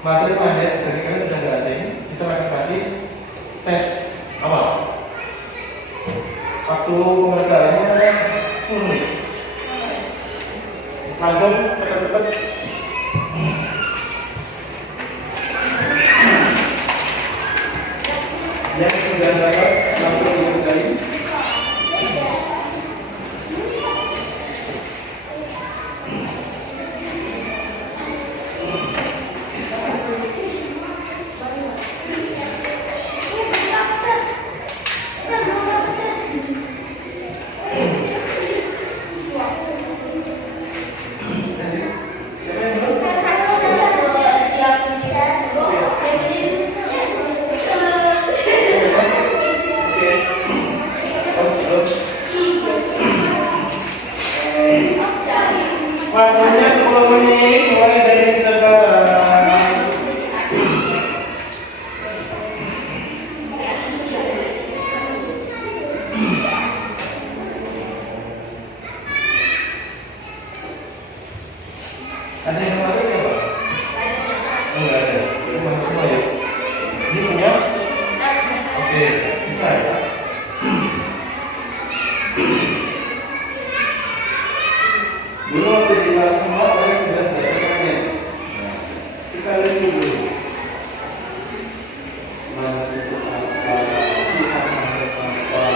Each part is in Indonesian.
materi pendek dari kalian sudah nggak asing, kita akan kasih tes awal. Waktu pembacaannya 10 menit. Langsung cepat-cepat. Yang sudah lewat langsung dikerjain. Waktunya 10 menit mulai dari sekarang. Ada yang masuk siapa? Enggak ada. Itu masuk semua ya. Ini punya? Oke, bisa ya. Dulu waktu di kelas semua kalian sudah belajarnya. Kita lihat dulu. Mana itu sampai sifat mana sampai.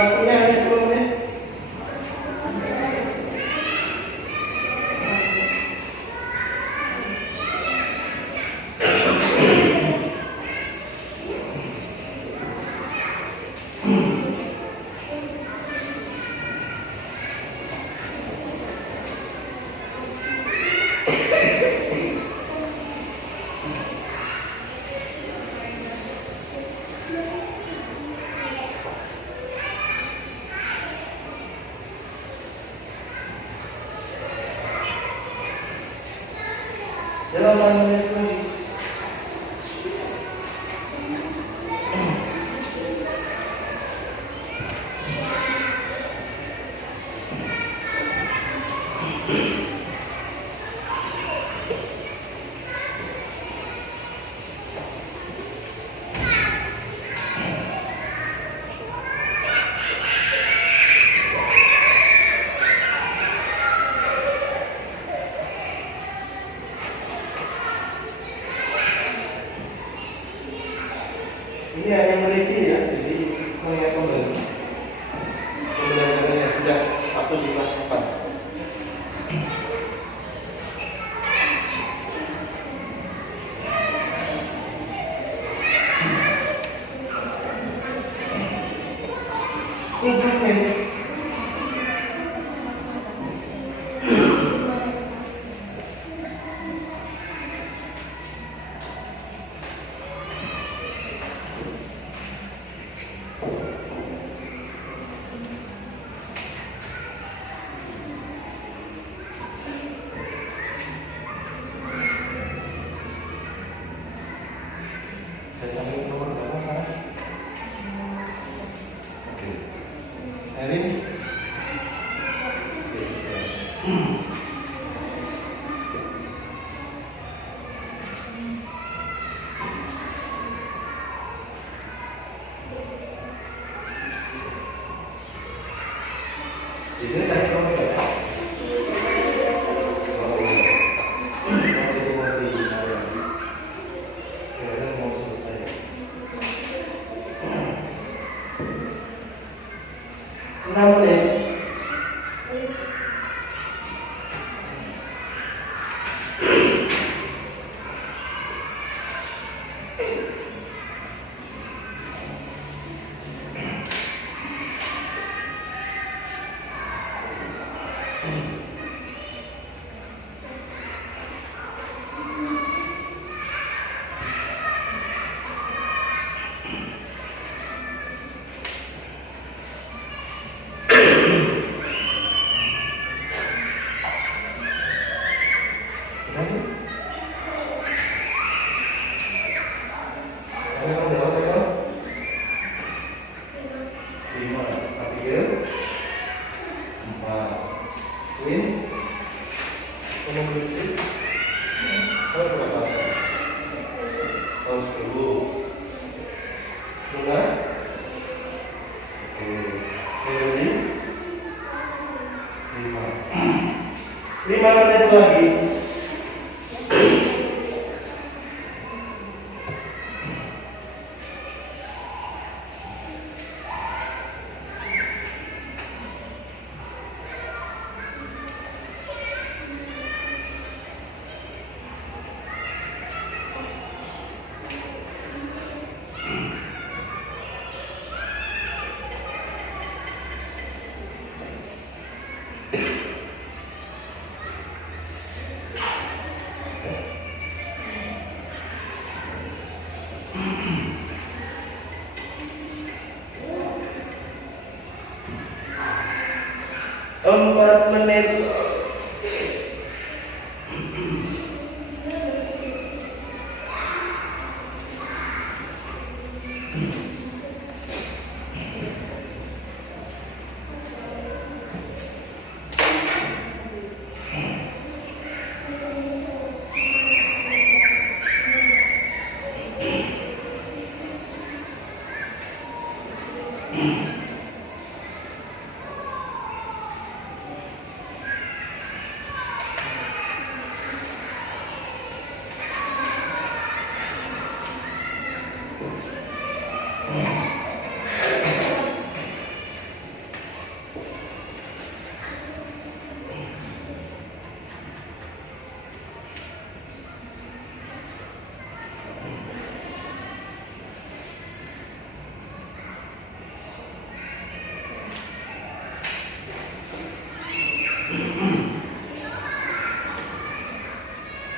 Waktunya hanya 10 menit. Dalam menit lagi. Ini hanya meneliti ya, jadi melihat kembali pembelajarannya sudah waktu di kelas 4. Ngomong berapa sih? Oh, berapa? Oh, 10. Bunga? Oke. Jadi 5. 5 menit lagi. Empat menit.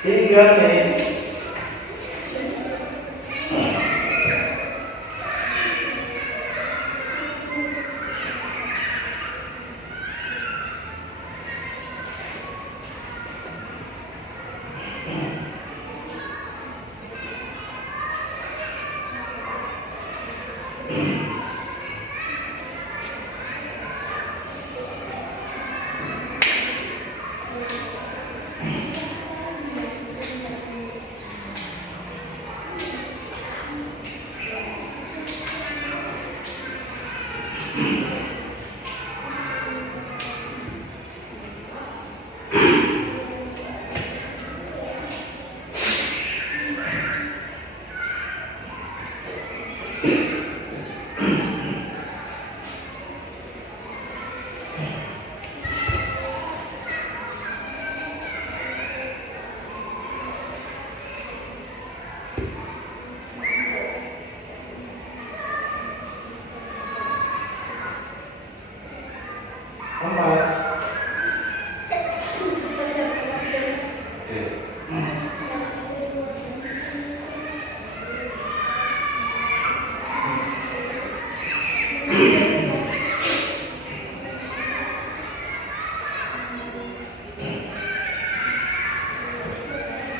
Tiga menit.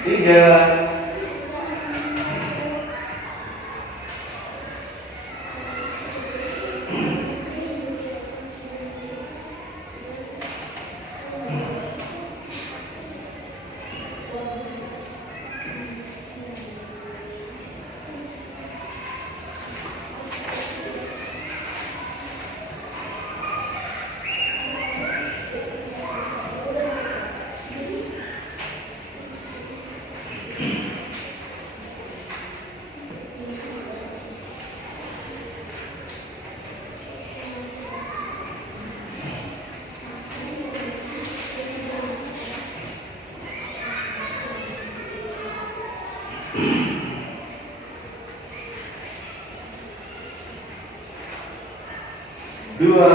Tiga. Dua.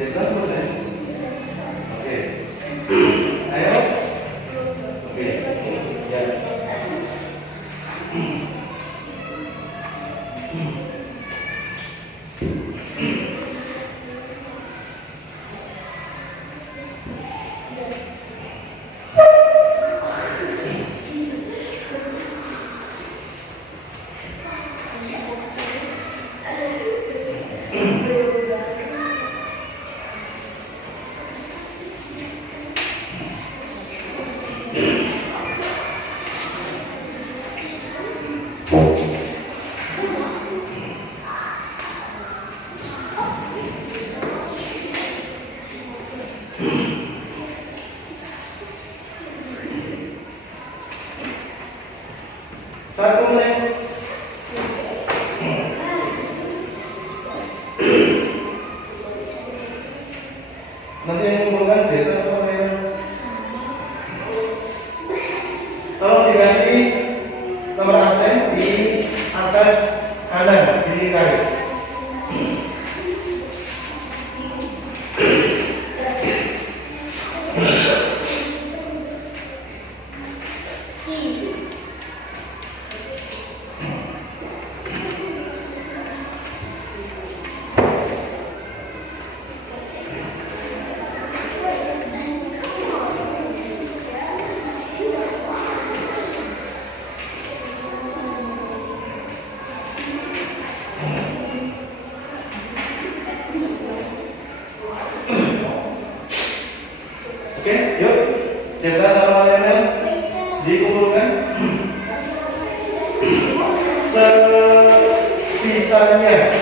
Cerita selesai? Oke. Ayo. Oke. Ya. 1 menit. Nanti yang mengumpulkan zeta sama merah. Tolong dikasih nomor absen di atas kanan kiri kali. Oke, yuk. Zeta sama elemen dikumpulkan sebisanya.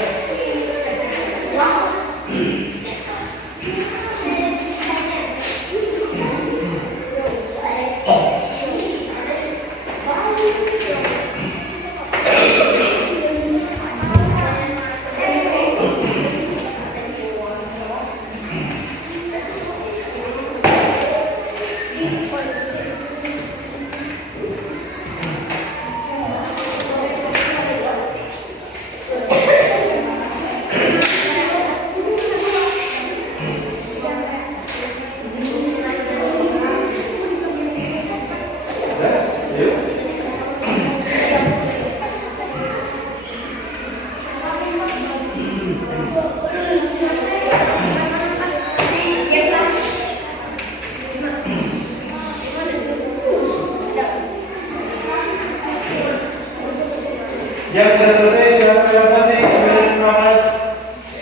Yang sudah selesai silakan relaksasi, kemudian nafas,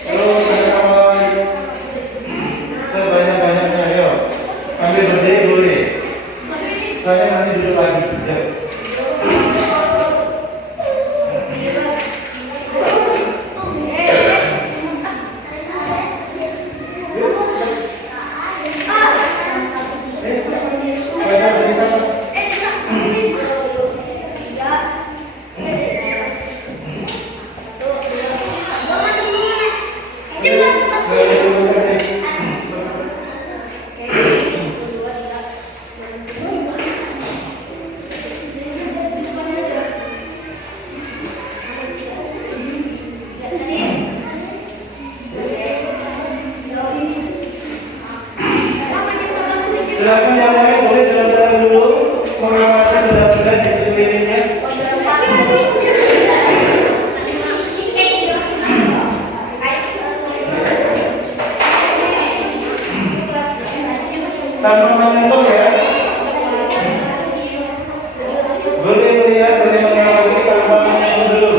terus kawan sebanyak-banyaknya. Ayo, ambil berdiri boleh. Saya nanti duduk lagi. Ya. Silakan yang lain boleh jalan-jalan dulu mengamalkan benda-benda di sekelilingnya. Tanpa menyentuh ya. Boleh melihat, boleh mengamati tanpa menyentuh dulu.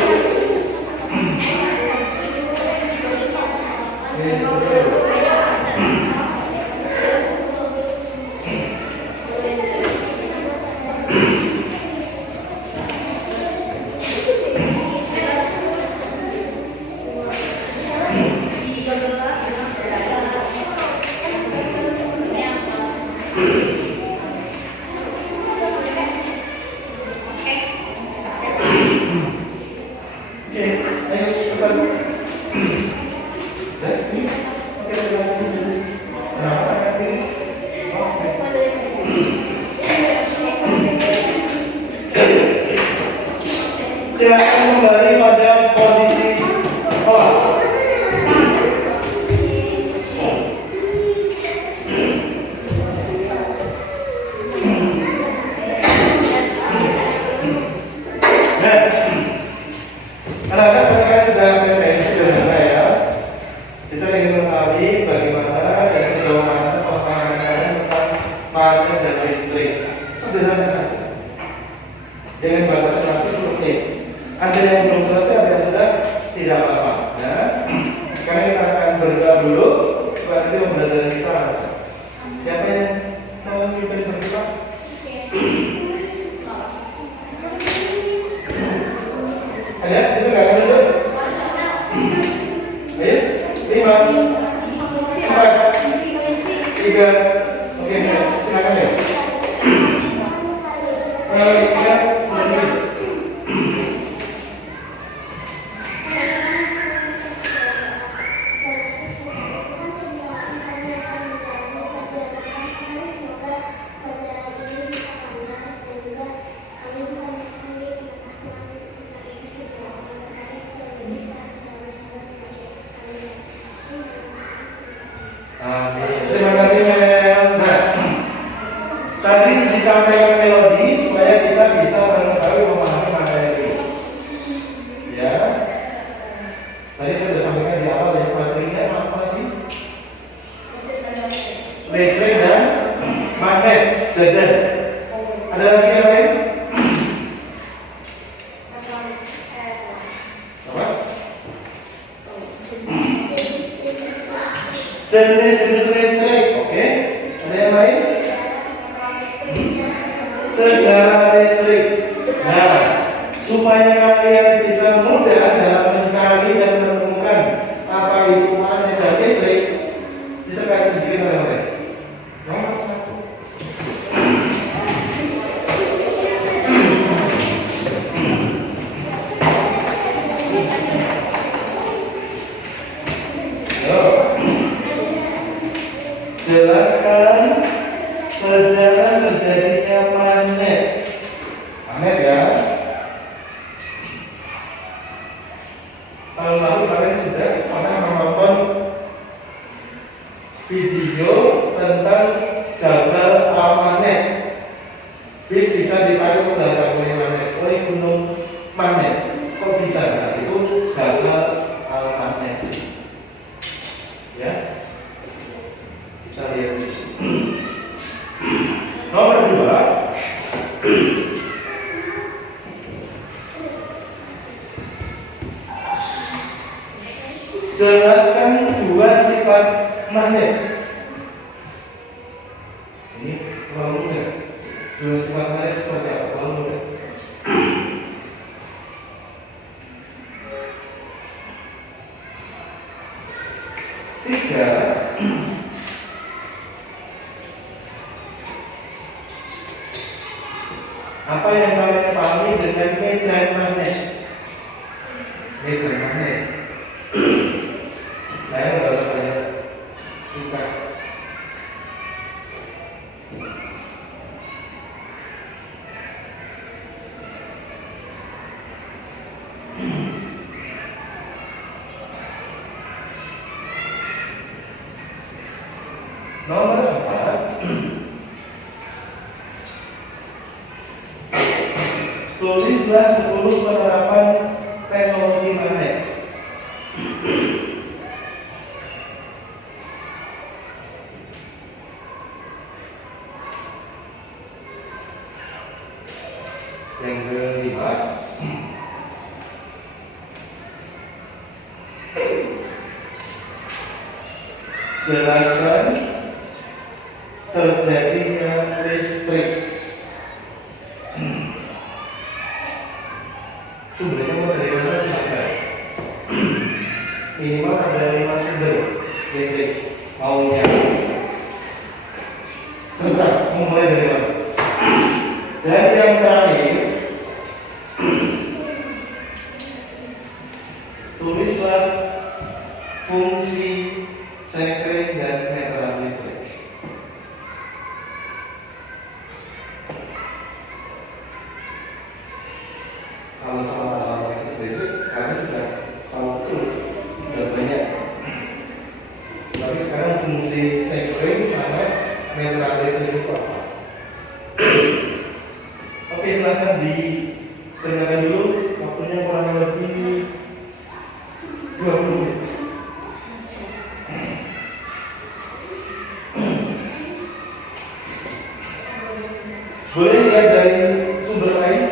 Silakan kembali pada posisi awal. Anak-anak mereka sudah PSS sederhana ya. Kita ingin mengetahui bagaimana dan sejauh mana pemahaman kalian tentang magnet dan listrik. Sederhana saja. Dengan batasan waktu seperti ini. Ada yang belum selesai, ada yang sudah, tidak apa-apa. Ya. Sekarang kita akan berdoa dulu. Setelah itu pembelajaran kita langsung. Siapa yang mau memimpin berdoa? Ada? Bisa nggak akan dulu? Ayo, 5, 4, 3. Oke, silakan ya. Jenis-jenis listrik, oke? Ada yang lain? Sejarah listrik. Nah, supaya kalian bisa mudah dalam mencari dan menemukan apa itu magnetar listrik, bisa kasih sedikit oleh nomor 1. Jelaskan sejarah terjadinya magnet. Magnet ya. Tahun lalu kalian sudah pernah menonton video tentang jabal al-magnet. Bis bisa ditarik udara oleh magnet, oleh gunung magnet. Kok bisa? Nah, itu jabal al-magnet. Ya. Kita lihat. Nomor 2. Jelaskan 2 sifat magnet. Ini terlalu mudah. 2 sifat magnet seperti apa? Terlalu mudah. Tiga. Apa yang kalian pahami dengan medan magnet? Medan magnet. Nah, nggak usah banyak buka. Nomor 4. Tulislah 10 penerapan teknologi magnet. Yang kelima, jelaskan terjadinya listrik. Sumbernya mau dari mana silakan. Minimal ada 5 sumber listrik maunya. Terserah, mau mulai dari mana. Dan yang terakhir, tulislah fungsi sekring dan netral listrik. Kalau sama listrik, kami sudah sudah banyak. Tapi sekarang fungsi sekring sama netral listrik itu apa? Oke, silakan dikerjakan dulu. Waktunya kurang lebih 20 menit. Boleh lihat dari sumber lain?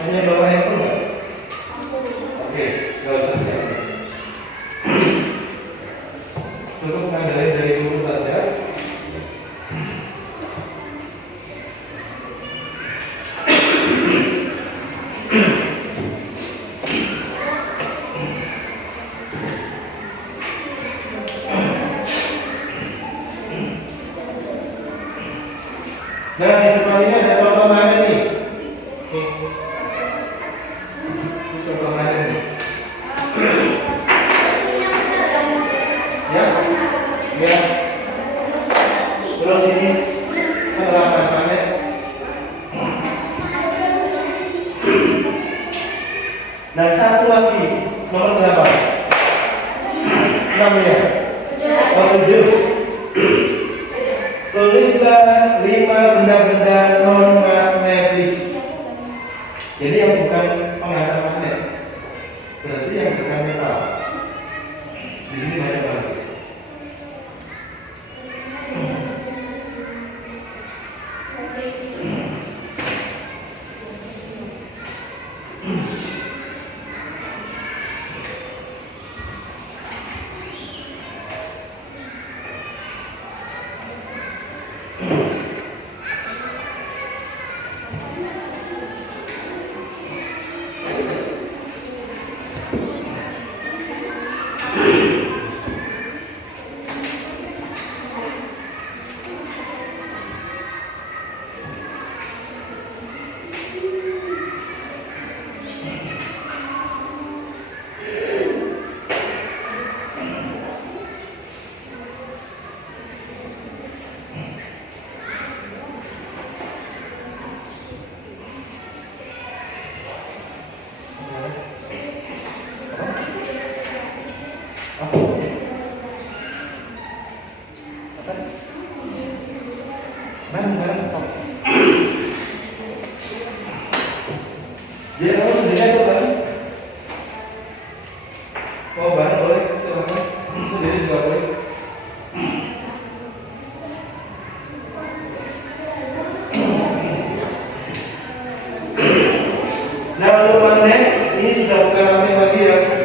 Hanya bawa handphone nggak? Oke, nggak usah lihat. Cukup mengandalkan dari buku saja. Nah, di depan ini ada contoh magnet nih. Contoh magnet nih. Ya, ya. Terus ini penerapan magnet. Dan satu lagi, nomor berapa? 6 ya. Nomor 7. Tulislah 5 benda-benda non-magnetis. Jadi yang bukan penghantar magnet, berarti yang bukan metal. Di sini banyak banget. masing lagi ya.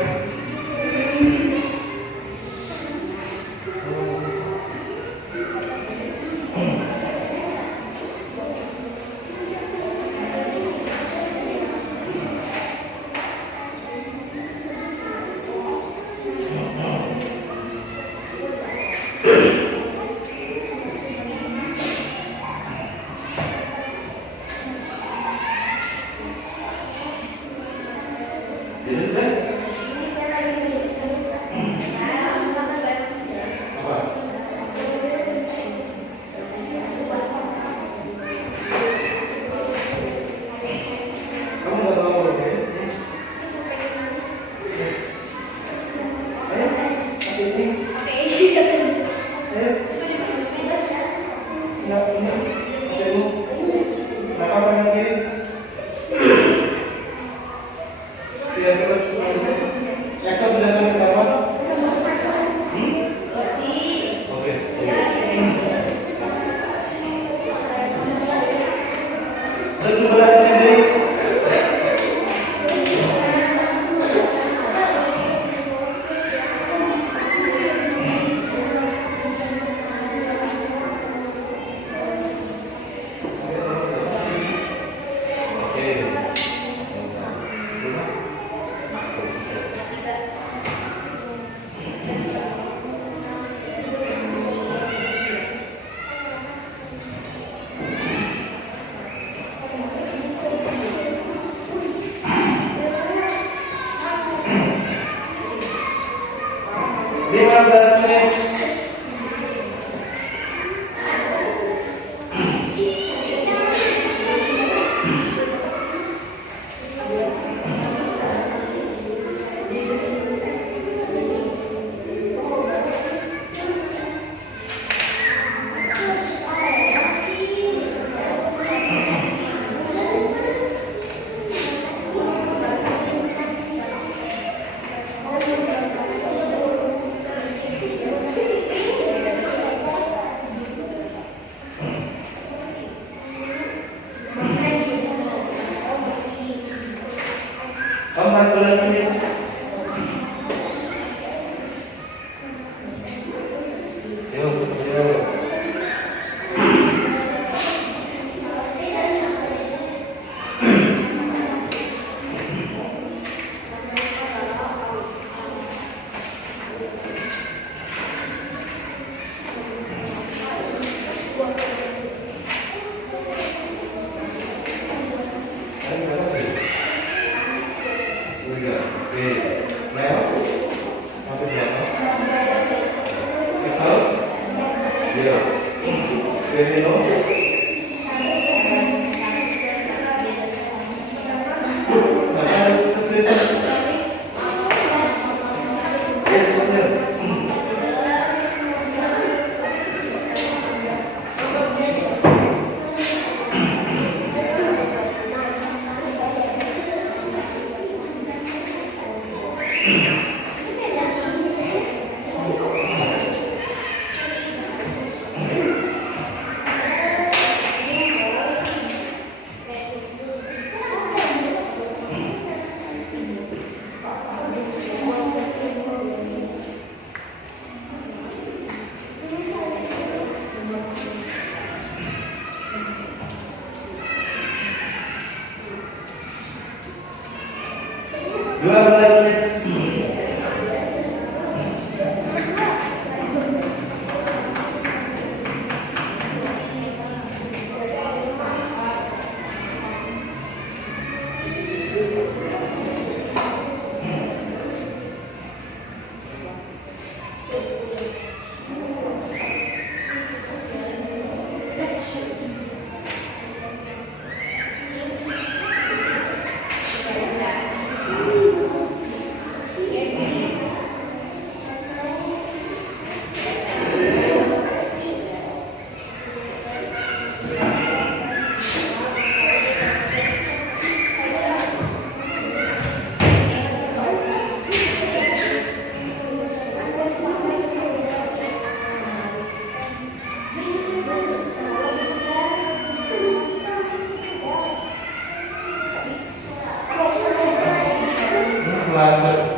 masuk.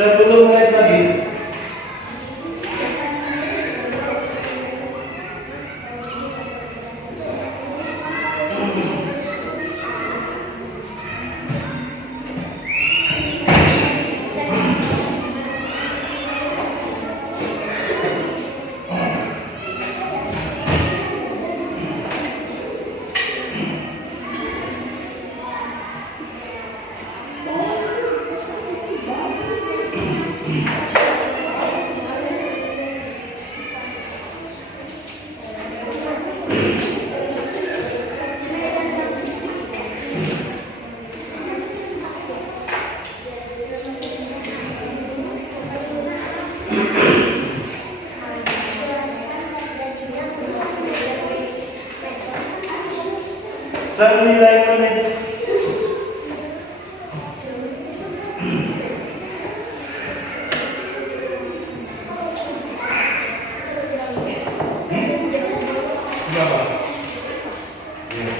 Sebelum menit lagi. Senilai menit. Berapa? Ya.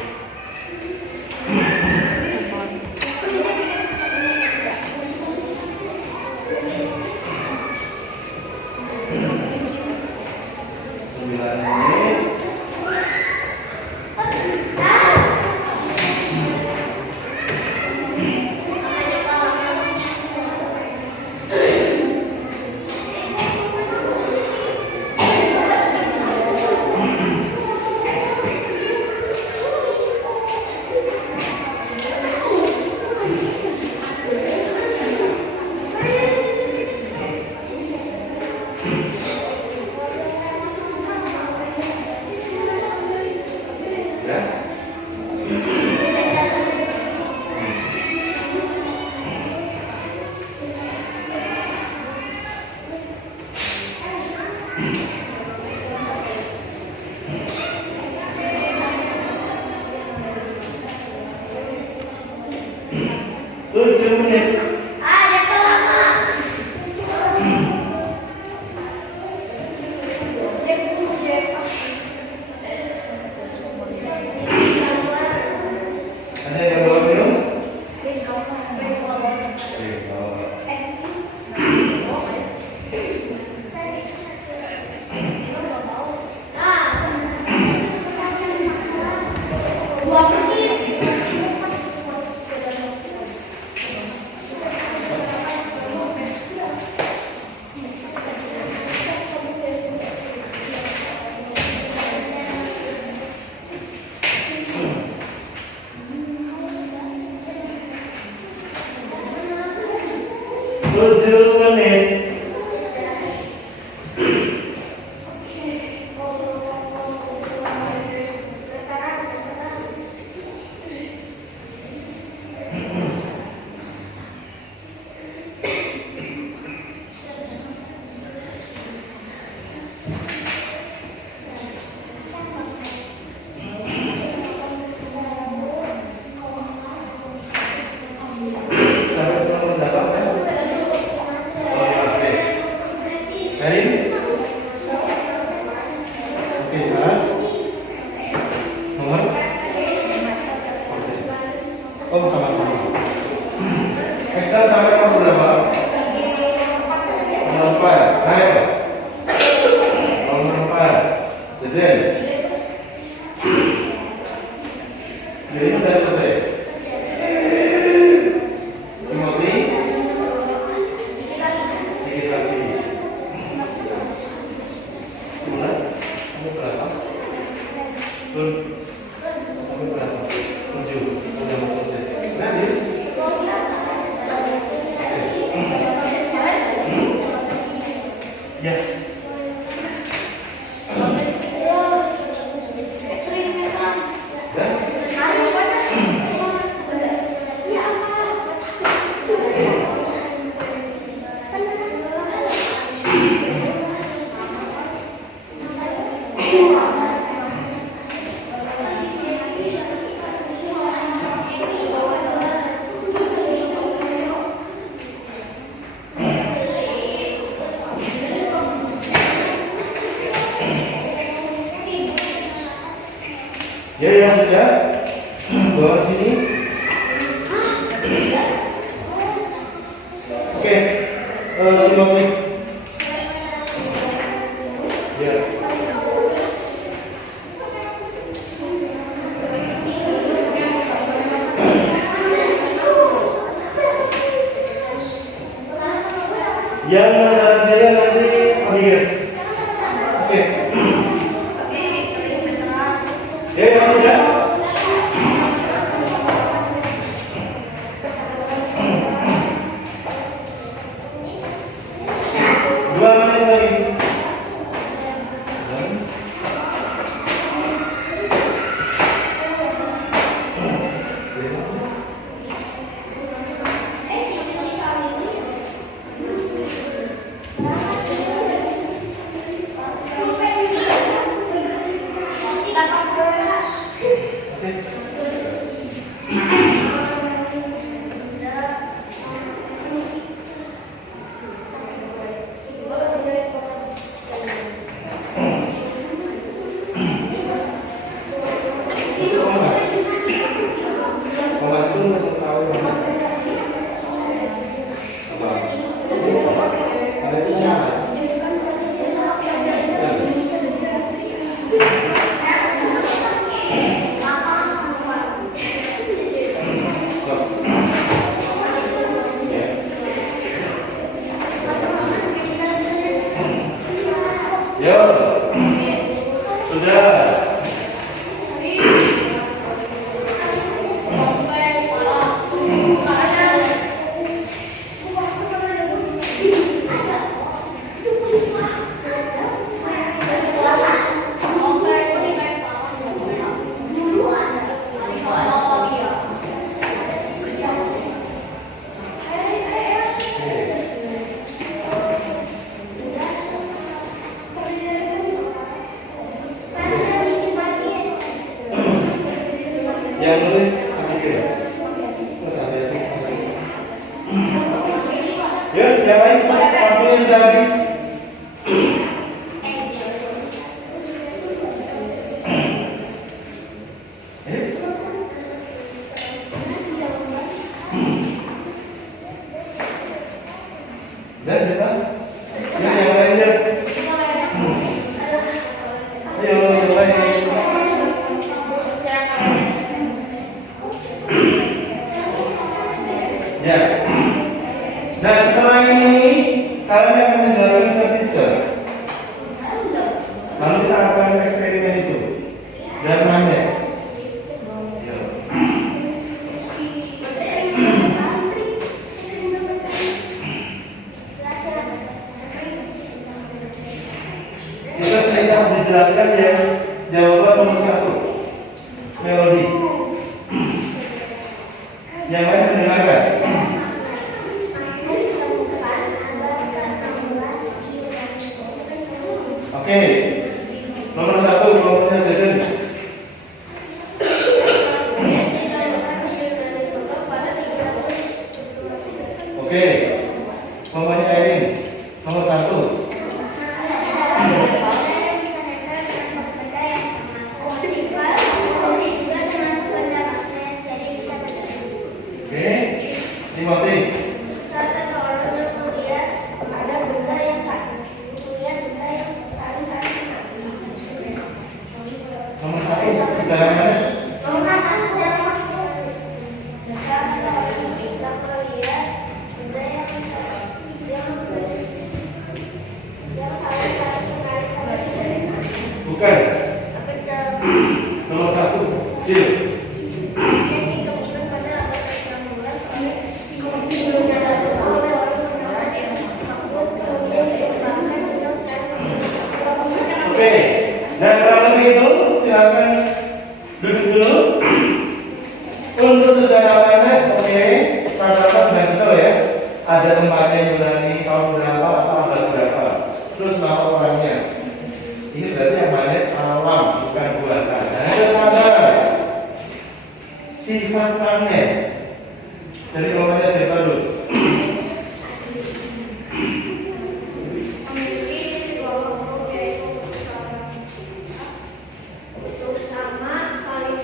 Sembilan menit. Tujuh menit. Ada yang bawa minum? Tujuh menit. Sampai nomor berapa? Dari? Oke, salah. Nomor? Oke. Oh, sama-sama. Excel sampai nomor berapa? Nomor 4. Ayo. Nomor 4. Jadian. Jadi udah selesai. Timothy. Sedikit lagi. Mulai. Sampai berapa? Sampai berapa? 7. Sudah mau selesai. Lanjut. Ya. Ya, yang sudah bawa sini. Oke, 5 menit. Ya. Yang masalah saya nanti ambil. Oke. Ya, yang sudah. Yang nulis ambil. Terus ada itu. Ya, yang lain waktunya sudah habis. Dan siapa? Ya, yang lainnya. Ayo, yang lain. Ya. Nah, setelah ini kalian akan menjelaskan ke teacher. Lalu kita akan eksperimen itu. Jangan nanya. Kita tidak dijelaskan ya jawaban nomor 1 melodi. Yang lain mendengarkan. Oke, nomor 1 kelompoknya Zaden. Oke, kelompoknya Erin. Nomor 1. Oke, Timothy. Nomor 1 sejarah mana? Bukan. Nomor 1 Cil. Oke, dan kalau begitu silakan duduk dulu. Untuk sejarah planet, oke, katakan betul ya. Ada tempatnya Yunani tahun berapa atau abad berapa. Terus nama orangnya. Ini berarti yang planet alam, bukan buatan. Nah, ada sifat planet. Dari kelompoknya siapa dulu? Sama saling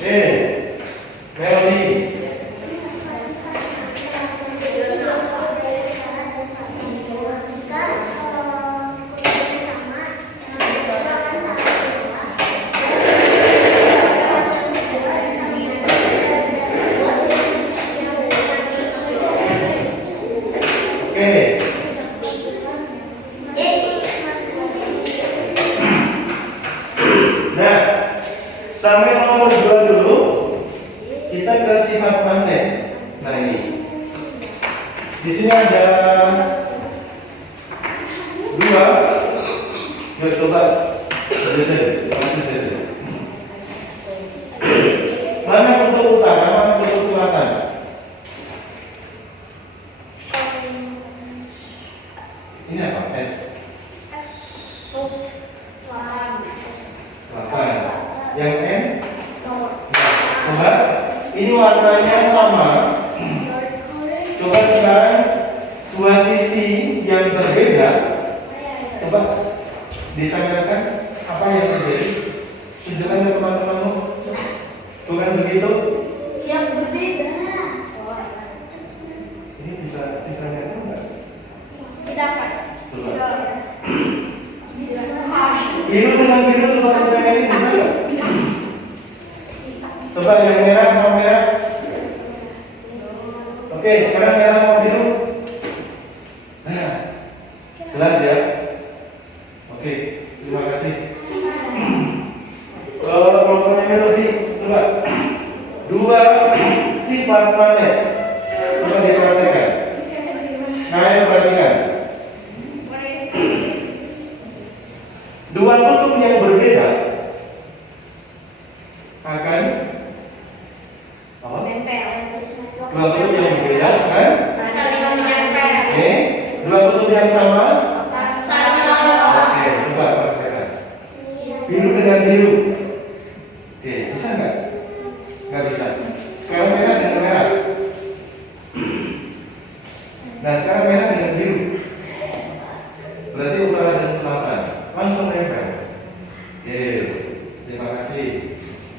Melody. Nah, sampai nomor 2 dulu, kita ke sifat magnet. Nah ini, di sini ada 2. Yuk coba, mana kutub utara, mana kutub selatan? Ini apa? S. Selatan. Yang N? Coba, ini warnanya sama. Coba sekarang 2 sisi yang berbeda. Coba ditanggalkan apa yang terjadi. Tunjukkan ke teman-temanmu. Bukan begitu? Yang berbeda. Ini bisa lihat enggak? Tidak kan? Coba. Bisa. Biru dengan biru coba pertanyaan ini bisa nggak? Coba yang merah sama merah. Oke, sekarang merah sama biru. Nah, jelas ya? Oke, terima kasih. Programnya Melody, coba 2 sifat magnet. Coba diperhatikan. Nah, ayo perhatikan. 2 kutub yang berbeda akan apa? Nempel. 2 kutub yang berbeda akan Saling menempel. Oke, 2 kutub yang sama. Saling Oke, coba perhatikan. Biru dengan biru. Oke, bisa nggak? Nggak bisa. Sekarang merah dengan merah. Nah, sekarang merah dengan biru. Berarti utara dan selatan langsung nempel. Oke, terima kasih.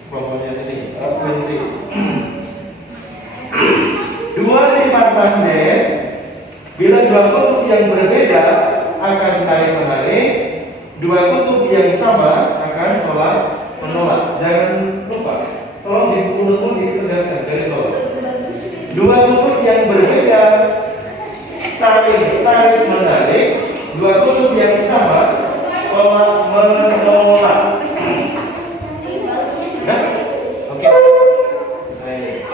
Kelompoknya sini. Provinsi. 2 sifat magnet. Bila 2 kutub yang berbeda akan tarik menarik, 2 kutub yang sama akan tolak menolak. Jangan lupa, tolong di buku-buku ditegaskan dari bawah. 2 kutub yang berbeda saling tarik menarik, 2 kutub yang sama tolak menolak. Nah, oke. Baik.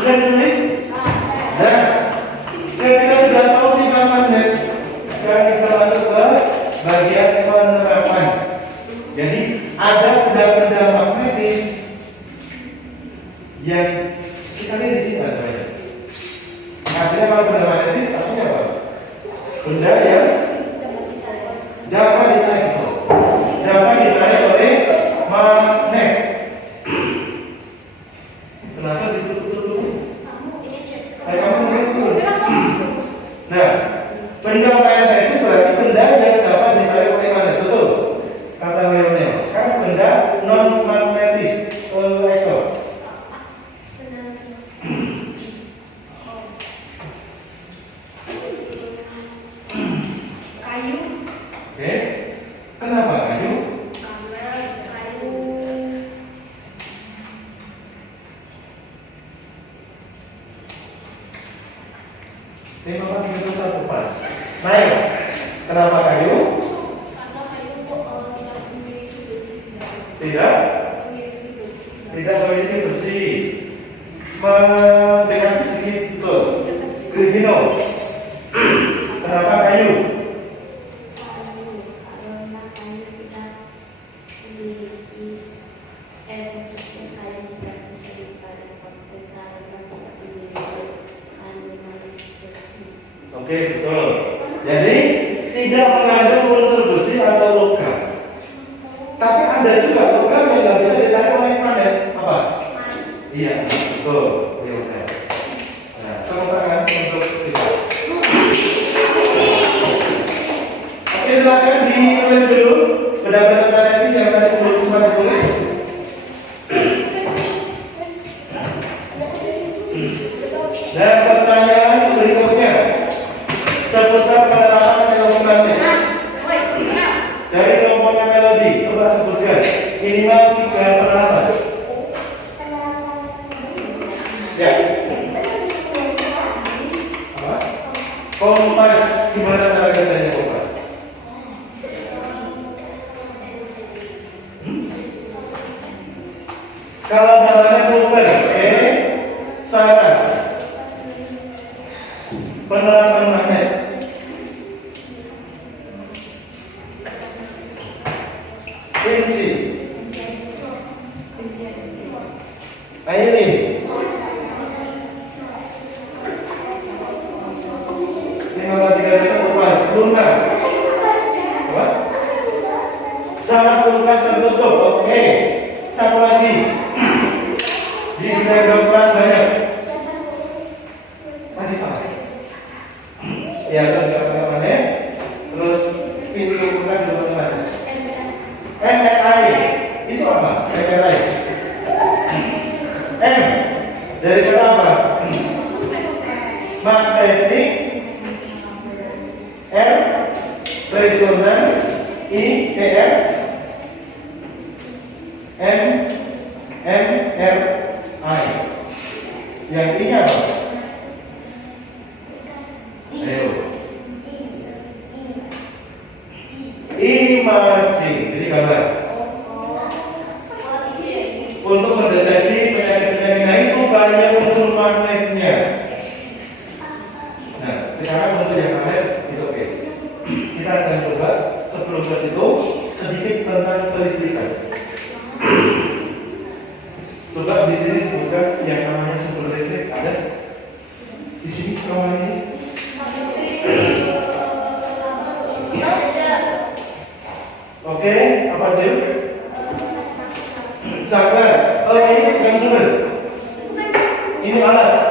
Sudah ditulis? Nah, kita sudah tahu sifat magnet. Sekarang kita masuk ke bagian penerapan. Jadi ada benda-benda magnetis yang kita lihat di sini ada banyak. Artinya kalau benda magnetis artinya apa? Benda yang dapat ditarik oleh magnet. Kenapa ditutup-tutup? Kamu melihat dulu. Nah, benda magnetis berarti benda yang dapat ditarik oleh magnet, betul? Kata Leonel. Sekarang benda non magnetis, EXO. Kayu. Oke, kenapa kayu? Karena kayu. Bapak itu satu pas. Naik. Kenapa kayu? Karena kayu tidak memiliki besi. Tidak Memiliki besi. tidak memiliki besi. Dengan sedikit betul. Grifino. Kenapa kayu? Karena kayu tidak memiliki energi kayu tidak bisa ditarik karena tidak memiliki kandungan besi. Oke, betul. Jadi tidak mengandung unsur besi atau logam. Tapi ada juga logam yang nggak bisa ditarik oleh magnet. Apa? Iya, betul. Ya udah. Nah, tepuk tangan untuk kita. ditulis dulu. Berdasarkan tadi jangan tadi tulis semua ditulis. Dan pertanyaan berikutnya seputar penerapan melodi batik. Dari kelompoknya melodi, coba sebutkan minimal 3 penerapan. Ya. Apa? Kompas, gimana cara kerjanya kompas? Kalau namanya blower, saran. Penerapan magnet. Kunci. Airin. 5, 3, 1, pas. Lunar. Apa? Sangat kulkas tertutup. Oke. Satu lagi. Di kedokteran banyak. Tadi sama. Ya, saya mana? Terus pintu kulkas teman-teman. MRI itu apa? MRI. M dari kata apa? Magnetic. R resonance. I PR. M MRI. Yang I-nya apa? Ayo. Imaging. Jadi gambar. Untuk mendeteksi penyakit-penyakit, nah itu banyak unsur magnetnya. Nah, sekarang untuk yang magnet is oke. Kita akan coba sebelum ke situ sedikit tentang kelistrikan. Coba di sini sebutkan yang namanya sumber listrik ada di sini namanya. Oke, apa Jil? Sabar. Oh ini bukan sumber. Ini alat.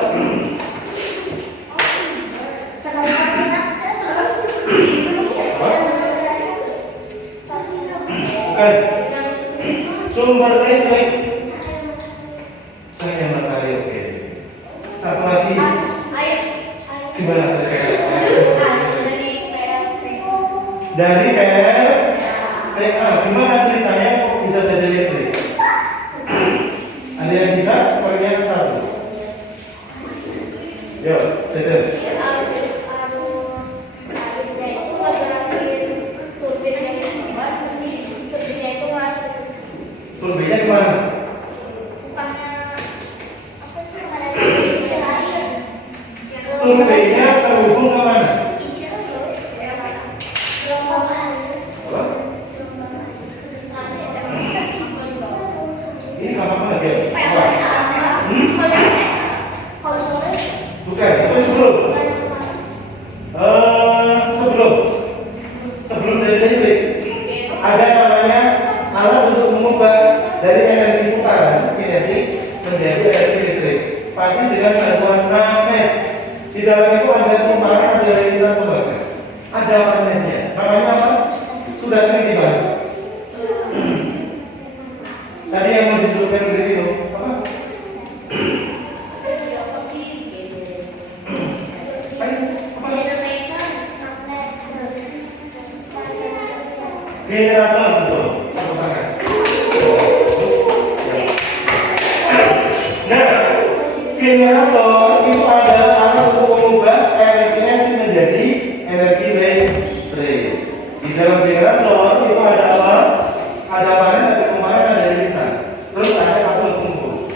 Bukan. Sumber listrik. Saya matahari oke. Saturasi. Gimana dari PLTA? Gimana ceritanya kok bisa jadi listrik? Ada yang bisa? Sepertinya 100. Yuk, setel. Turbinnya gimana? Turbinnya terhubung ke mana? Apa? Ini sama apa lagi? Bukan, itu sebelum. Sebelum dari listrik ada namanya alat untuk mengubah dari energi putaran kinetik menjadi energi listrik. Pasti dengan bantuan magnet. Di dalam itu ada tumpahan, ada yang kita kembangkan. Ada magnetnya. Namanya apa? Sudah sering dibahas. Tadi yang mau disebutkan dari itu apa? Generator betul. Satu tangan. Nah, generator itu adalah alat untuk mengubah energinya menjadi energi listrik. Di dalam generator itu ada apa? Ada panen, ada kemarin, ada lintang. Terus ada kabel pengukur.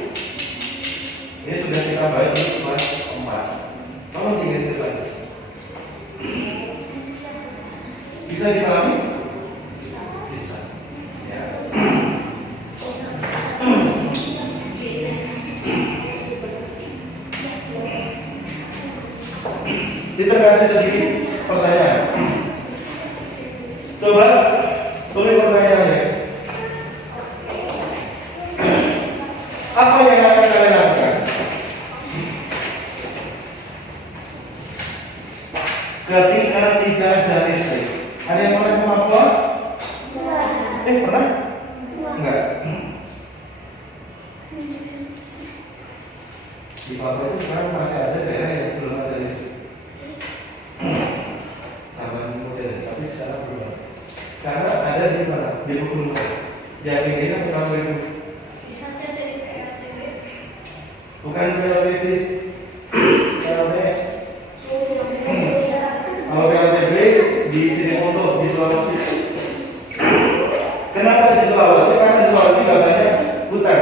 Ini sudah kita bahas di kelas 4. Tolong diingat ke sana. Bisa dipahami? Bisa. Ya. Kita kasih sedikit pertanyaan. Coba tulis pertanyaannya. Apa yang akan kalian lakukan ketika tidak ada listrik? Ada yang pernah ke Papua? Pernah? Enggak. Di Papua itu sekarang masih ada daerah yang belum ada listrik. Sama modern, tapi di sana belum. Karena ada di mana? Di pegunungan. Yang ini kan kenapa itu? Bisa dari PLTB. Bukan PLTB, PLTS. Kalau PLTB di Cirebon, di Sulawesi. Kenapa di Sulawesi? Karena di Sulawesi nggak banyak hutan,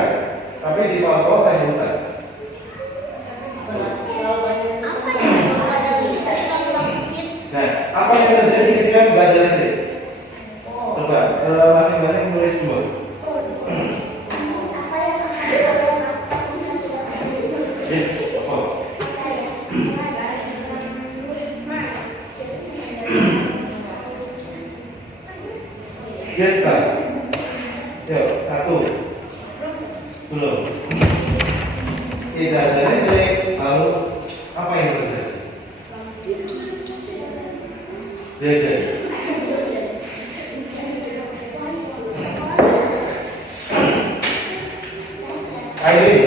tapi di Papua banyak hutan. Nah, apa yang terjadi ketika nggak ada listrik? Coba masing-masing tulis dua. Jeta. Yuk, satu. Belum. Tidak ada listrik, lalu apa yang terjadi? Jeda. Airi.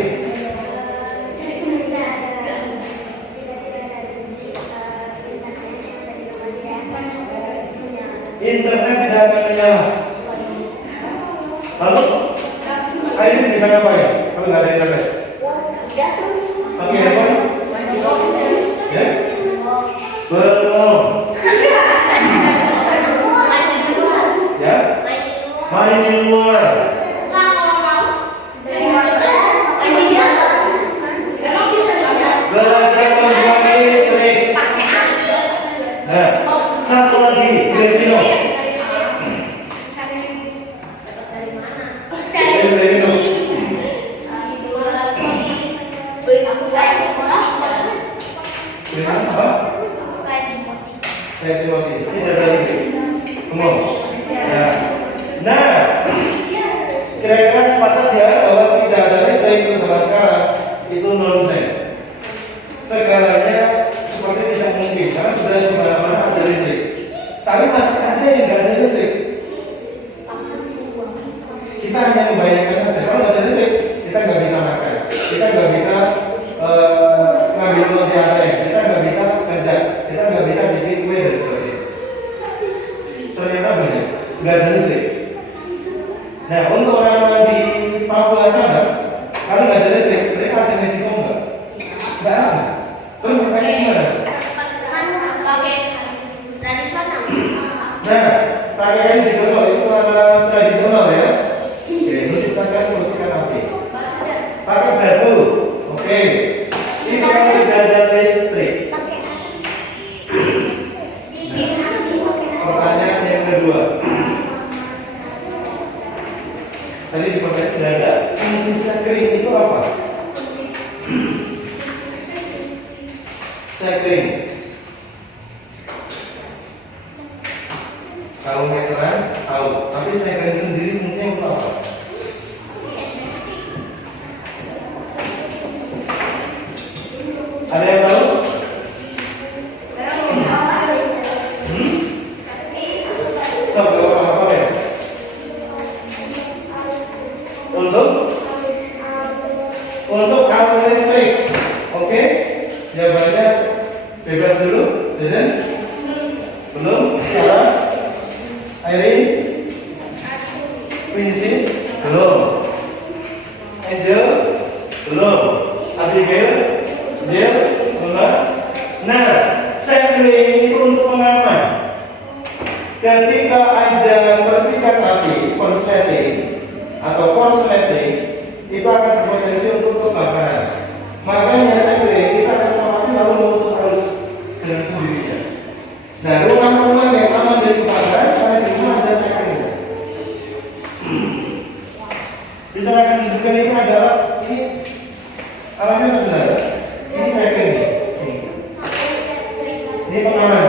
Internet tidak akan menyala. Lalu, Airi bisa ngapain kalau nggak ada internet? Pakai handphone? Ya? Belum. Ya? Main di luar. Belajar membuat listrik. Nah, satu lagi, Filipino. Nah, kira-kira sepakat ya bahwa tidak ada listrik untuk zaman sekarang itu nonsense. Segalanya seperti tidak mungkin karena sudah di mana-mana ada listrik. Tapi masih ada yang nggak ada listrik. Kita hanya membayangkan saja kalau nggak ada listrik kita nggak bisa makan, kita nggak bisa ngambil uang di ATM, kita nggak bisa kerja, kita nggak bisa bikin kue dan sebagainya. Ternyata banyak nggak ada listrik. Nah, untuk orang-orang di Papua sana, kalau nggak ada listrik, mereka ada Meksiko nggak? Nggak ada. Terus mereka gimana? Nah, pakaian digosok itu nama tradisional ya. Oke, ini ciptakan percikan api. Pakai batu. Oke. Ini kalau tidak ada listrik. Pertanyaan yang kedua. Tadi di pertanyaan sudah ada. Fungsi sekring itu apa? Sekring. Kalau meteran tahu, tapi sekring sendiri fungsinya untuk apa? Ada yang tahu? Coba apa ya? Untuk arus listrik, oke? Jawabannya bebas dulu, jadi belum? Cara? Airin? Quincy? Belum. Angel? Belum. Abigail? Jill? Belum. Nah, sekring itu untuk pengaman. Ketika ada percikan api, konsleting atau korsleting, itu akan berpotensi untuk kebakaran. Makanya sekring kita akan mati lalu memutus arus dengan sendirinya. Nah, rumah-rumah yang aman dari kebakaran karena di rumah ada sekring. Bicarakan menunjukkan ini adalah ini alatnya sebenarnya. Ini sekring. Ini pengaman.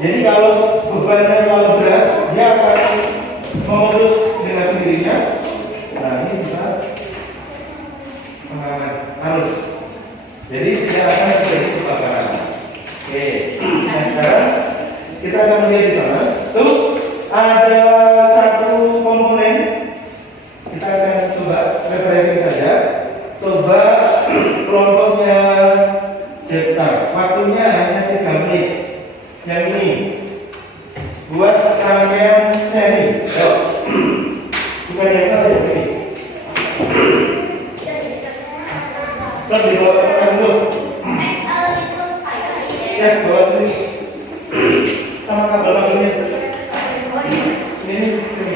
Jadi kalau bebannya terlalu berat, dia akan memutus dengan sendirinya. Nah, ini bisa pengaman arus. Jadi dia akan terjadi kebakaran. Oke. Nah, sekarang kita akan melihat di sana. ada satu komponen, kita akan coba refreshing saja. Coba kelompoknya Jepta, waktunya hanya 3 menit. Yang ini buat rangkaian seri. Yuk. Bukan yang satu ya, ini. Coba dibawa teman dulu. Ya, bawa sini. Sama kabel-kabelnya. Ini, sini.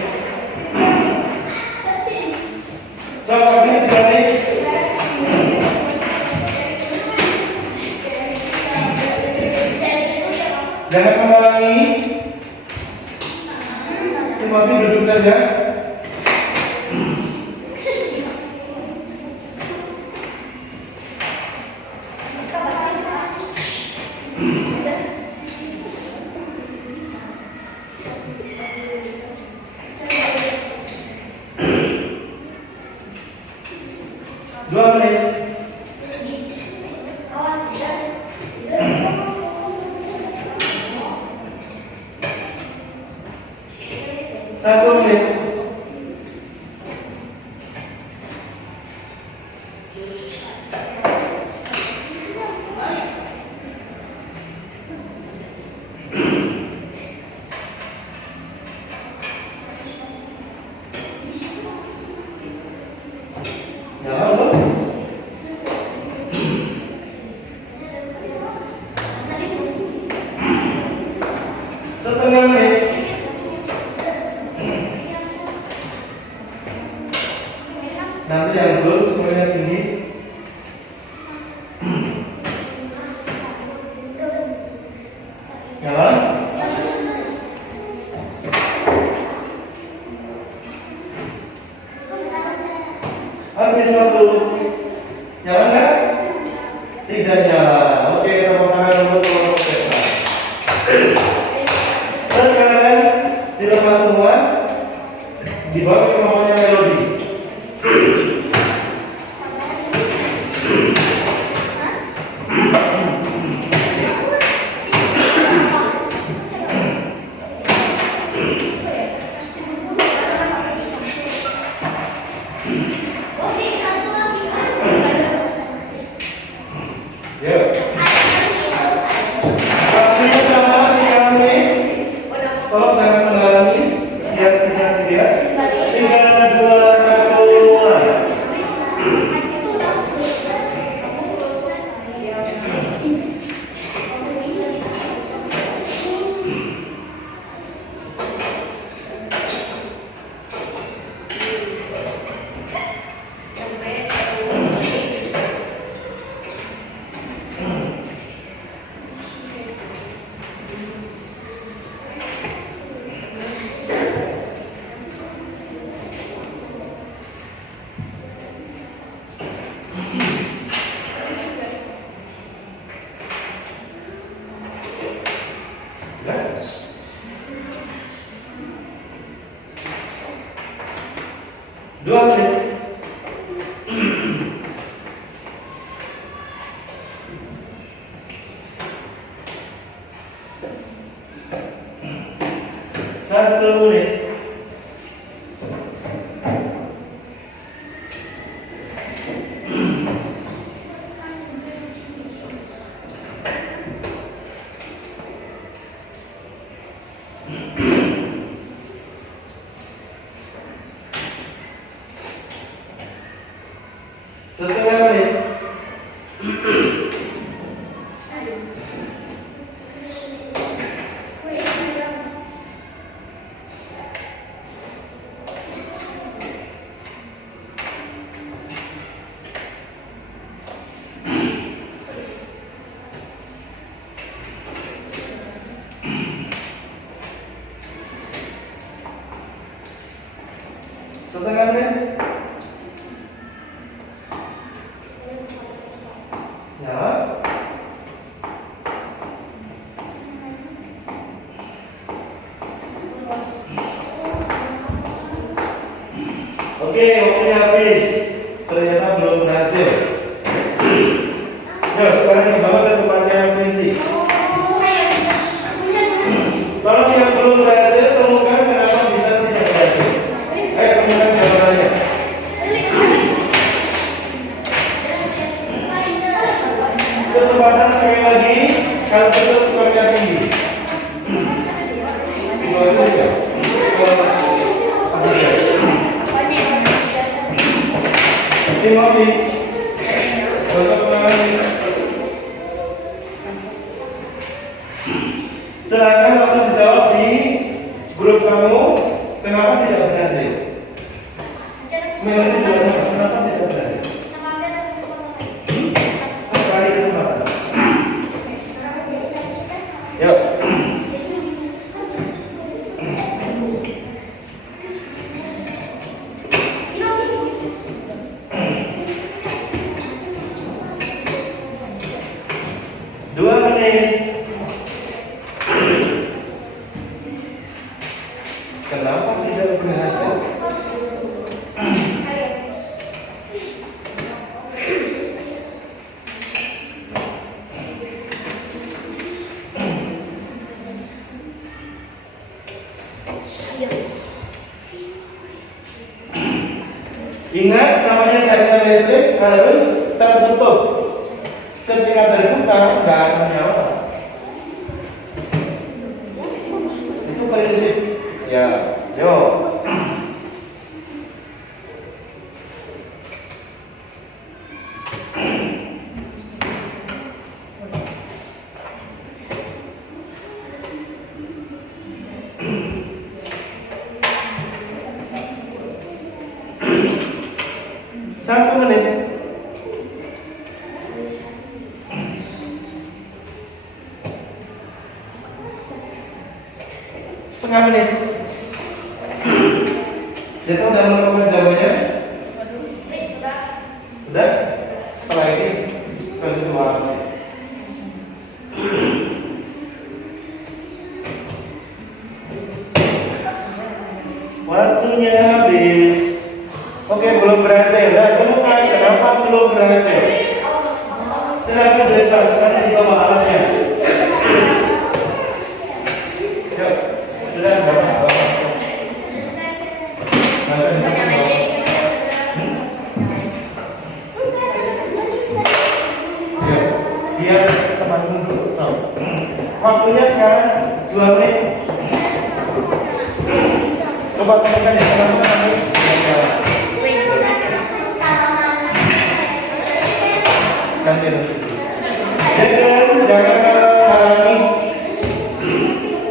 Coba ini 3 menit. Jangan mengulangi. Timothy duduk saja. Dua menit. Satu menit. Jalan bos. Setengah menit. Nanti yang belum semuanya tinggi. Jalan. Habis waktu. Jalan kan? Tidak jalan. Oke, tepuk tangan untuk kelompok Jepta. Sekarang dilepas semua. Dibawa ke kelompoknya Melodi. Yuk. Waktunya sama 3 menit. Tolong jangan mengulangi, biar bisa dilihat. 3, 2, 1, mulai. Dua menit. Satu menit. Setengah menit. Setengah menit. Ya. Oke, waktunya habis. Ternyata belum berhasil. Ya, sekarang dibawa ke tempatnya Vinci. Kalau yang belum berhasil, temukan Abi. Gosok pelan. Silakan langsung dijawab di grup kamu. Kenapa tidak berhasil? Melodi juga sama. Kenapa tidak berhasil? Sekali kesempatan. Yuk. Dua menit. Kenapa tidak berhasil? Ingat, namanya jaringan listrik harus tertutup. Ketika terbuka, nggak akan nyala. Itu prinsip. Ya, yo. Satu menit. Setengah menit. Jadi udah menemukan jawabannya? Udah? Setelah ini kasih dua menit. Waktunya habis. Oke, belum berhasil. Nah, temukan kenapa belum berhasil. Silakan cerita, sekarang di bawah alatnya. Yuk, sudah berapa? Yuk, biar teman dulu. So, waktunya sekarang 2 menit. Coba temukan ya teman-teman. Ganti lagi. Jangan halangi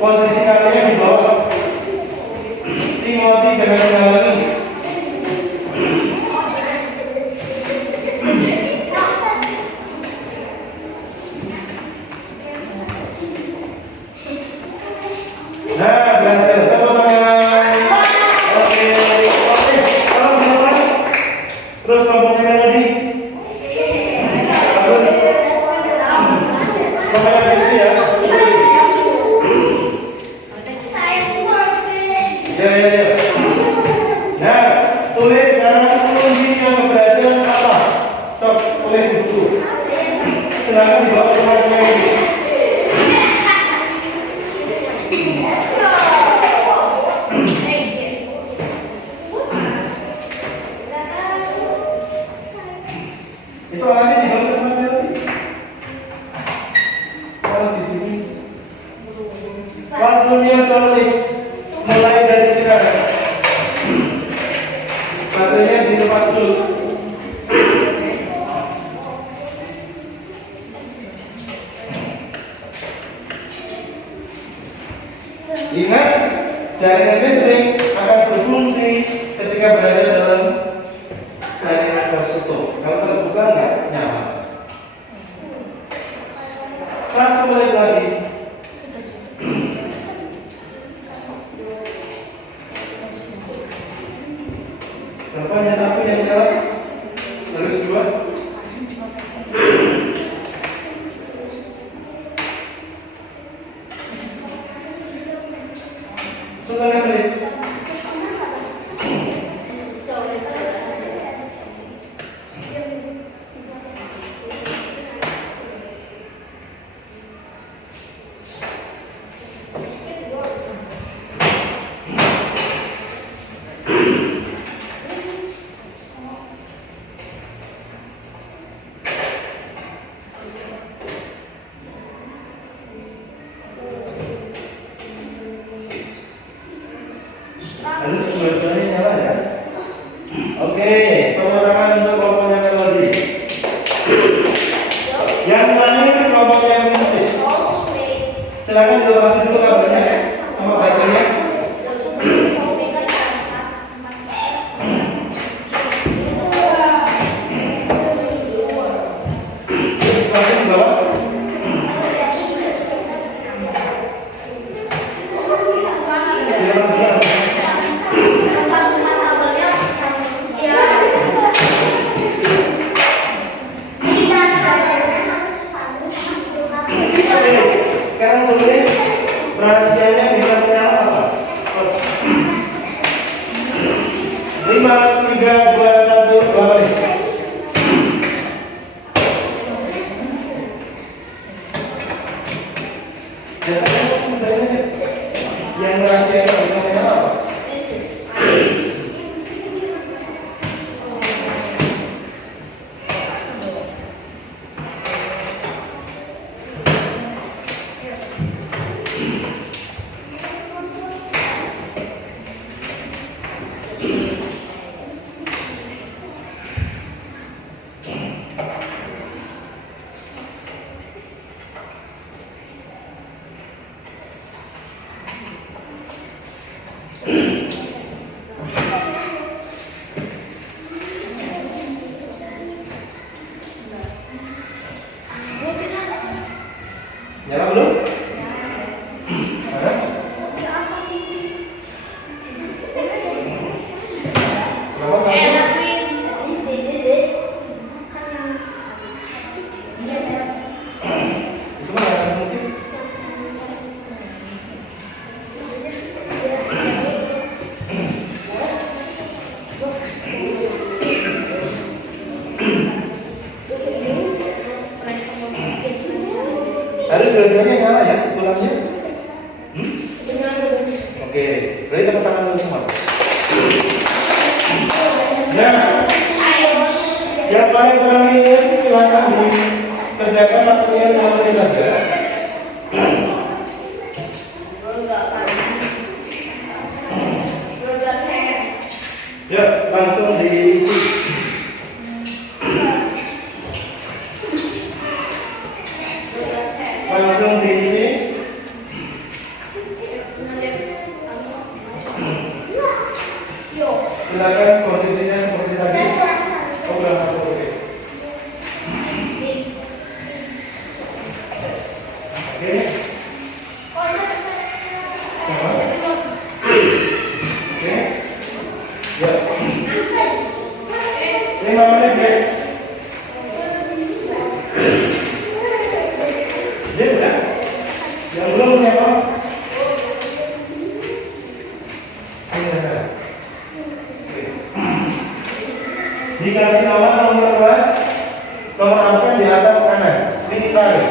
posisi kalian di bawah. Timothy jangan halangi. Nah, berhasil. Tepuk tangan. Oke. Kalau bisa terus kelompoknya melodi. Ya. Nah, tulis sekarang kunci yang keberhasilan apa? Stop, tulis itu. Silakan dibawa ke teman-teman ini. Itu alatnya dibawa ke teman-teman ini. Kalau di sini, waktunya tulis. Mulai dari sekarang. Baterainya dilepas dulu. Ingat, jaringan listrik akan berfungsi ketika berada dalam jaringan tertutup. Kalau terbuka nggak nyala. 1 menit lagi. Berapanya satu yang jalan? Terus 2. Setengah menit. Harus dua-duanya nyala ya. Oke, tepuk tangan untuk kelompoknya. Silakan dilepasin dulu kabelnya sama baterainya. Lepasin di bawah. Sekarang tulis rahasianya bisa menyala apa? 5, 3, 2, 1, balik. Yang rahasianya bisa menyala apa? Nyala belum? Mana? Kenapa sampai? Itu mah nggak ada musik. Tadi dua-duanya nyala ya, tulangnya? Oke, berarti tepuk tangan dulu semua. Nah, yang paling terakhir silakan dikerjakan latihan seperti saja. Ya, langsung diisi. Langsung diisi. Silakan posisinya seperti tadi. Oh, udah satu, oke. Oke. Coba. Oke. Ya. 5 menit break. Ya udah. Yang belum siapa? Dikasih nomor kelas, nomor absen di atas kanan. Ini ditarik.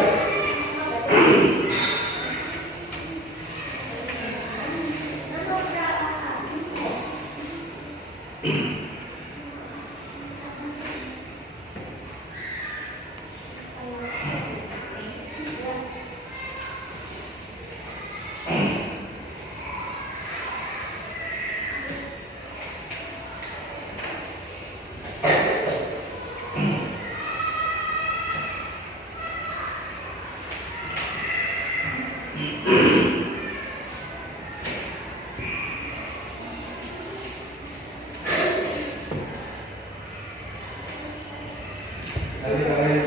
Tadi kalian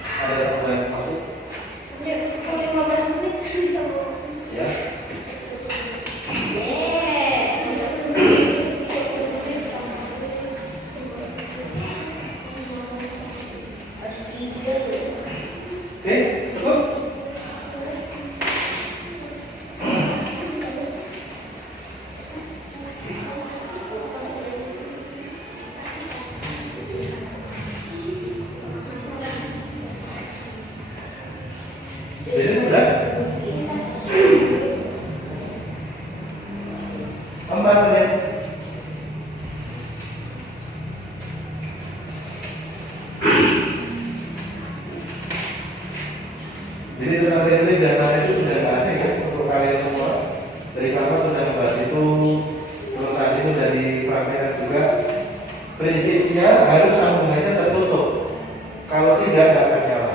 ada yang masuk? Ya. Oke, cukup. Jadi udah. 4 menit. Jadi tentang teknik dan data itu sudah nggak asing ya untuk kalian semua. Dari kapan sudah membahas itu, terus tadi sudah dipraktikkan juga. Prinsipnya harus sambungannya tertutup. Kalau tidak akan nyala.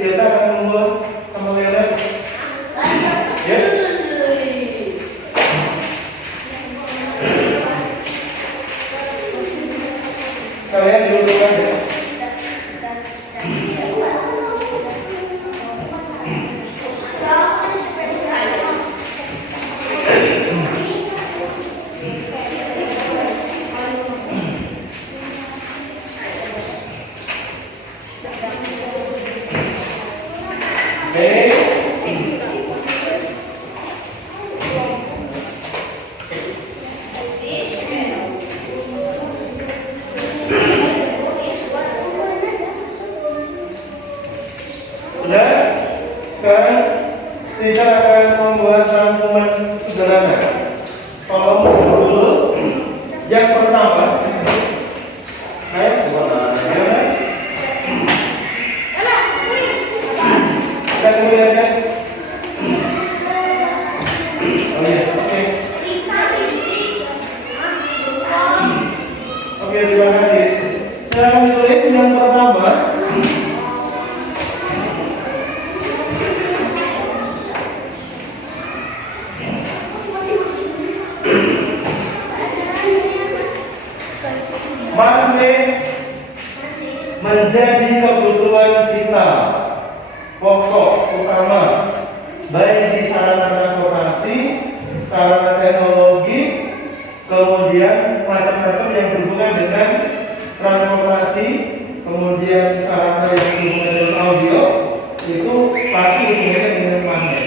Jeta akan membuat sama Lele. Ya. Sekalian duduk aja. Sudah? Sekarang teacher akan membuat rangkuman sederhana. Tolong dulu. Yang pertama, ayo gimana? Kita kemudian kan? Oh iya, oke. Oke, terima kasih. Saya menulis yang pertama. Magnet menjadi kebutuhan vital, pokok utama, baik di sarana transportasi, sarana teknologi, kemudian macam-macam yang berhubungan dengan transportasi, kemudian sarana yang berhubungan dengan audio, itu pasti hubungannya dengan magnet.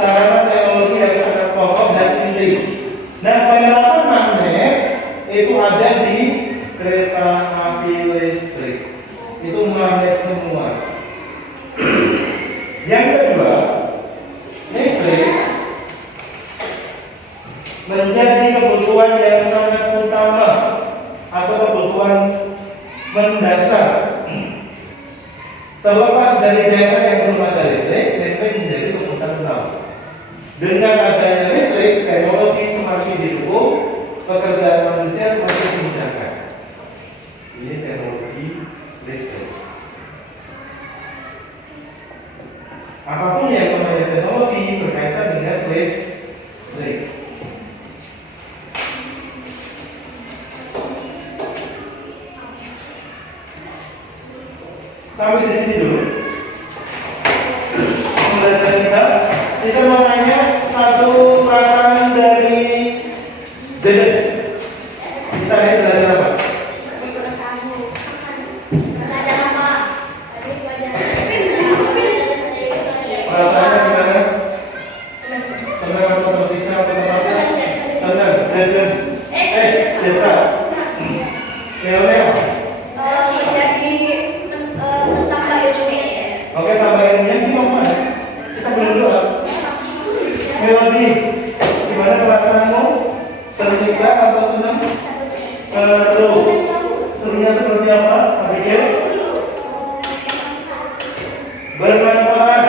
Sarana teknologi yang sangat pokok dan penting. Nah, penerapan magnet itu ada di kereta api listrik. Itu magnet semua. Yang kedua, listrik menjadi kebutuhan yang sangat utama atau kebutuhan mendasar. Terlepas dari daerah yang belum ada listrik, listrik menjadi kebutuhan utama. Dengan adanya listrik, teknologi semakin didukung, pekerjaan manusia semakin dimudahkan. Ini teknologi listrik. Apapun yang namanya teknologi berkaitan dengan listrik. Sampai di sini dulu. Pembelajaran kita mau nanya satu perasaan dari Jaden. Kita lihat belajar apa? Perasaannya gimana? Senang atau tersiksa atau terpaksa? Senang, Jaden. Jeta. Leo. Oke, tambah ilmunya gimana? Kita belum doa. Melodi, gimana perasaanmu? Tersiksa atau senang? Seru. Serunya seperti apa? Mas Ikil? Bermanfaat.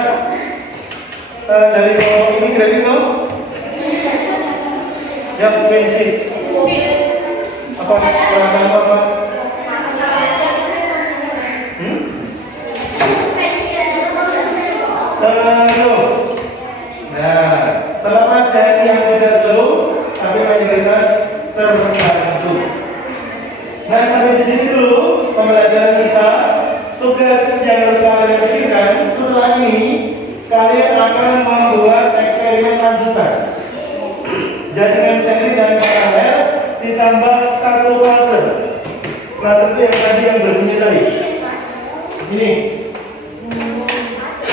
Dari kelompok ini kira itu? Ya, pensi. Apa perasaanmu apa? Seru. Nah, terlepas dari yang tidak seru, tapi mayoritas terbantu. Nah, sampai di sini dulu pembelajaran kita. Tugas yang harus kalian pikirkan setelah ini, kalian akan membuat eksperimen lanjutan. Jadikan seri dan paralel ditambah satu fase. Fase itu yang tadi yang bersih tadi. Ini.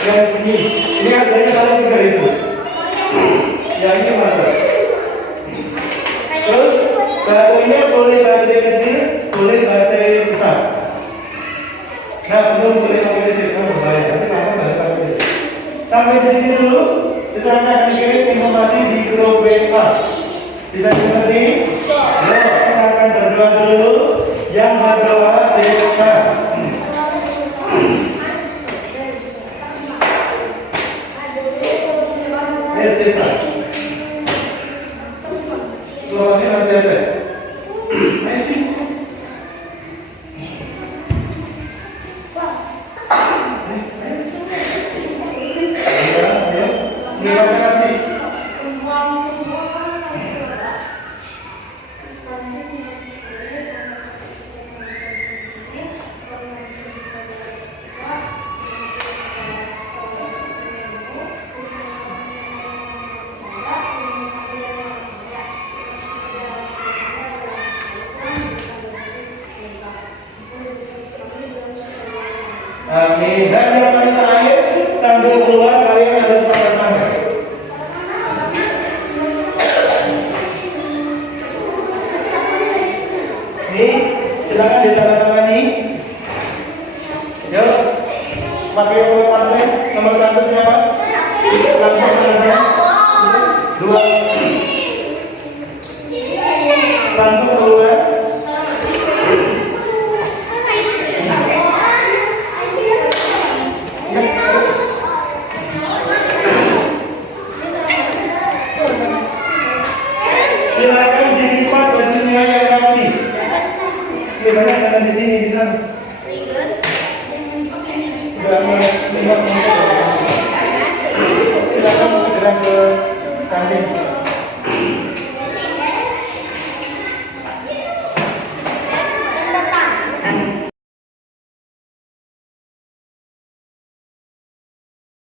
Yang ini harganya kalau 3.000. Yang ini masuk. Terus baterainya boleh baterai kecil, boleh baterai besar. Nah, belum boleh pakai listrik, berbahaya. Tapi kamu nggak pakai listrik. Sampai di sini dulu. Kita akan kirim informasi di grup WA. Bisa dimengerti? Ya, kita akan berdoa dulu. Yang berdoa Jeta. Jeta. Doa nanti aja. Masih. Amin. Dan yang paling terakhir, sambil keluar kalian harus angkat tangan. Nih, silakan ditandatangani. Yuk, pakai kartu nomor 1 siapa? Langsung kerja. 2. Langsung keluar. Silakan dilipat bajunya yang rapi. Oke, banyak jangan di sini, di sana. Sudah mulai. Silakan segera ke kantin.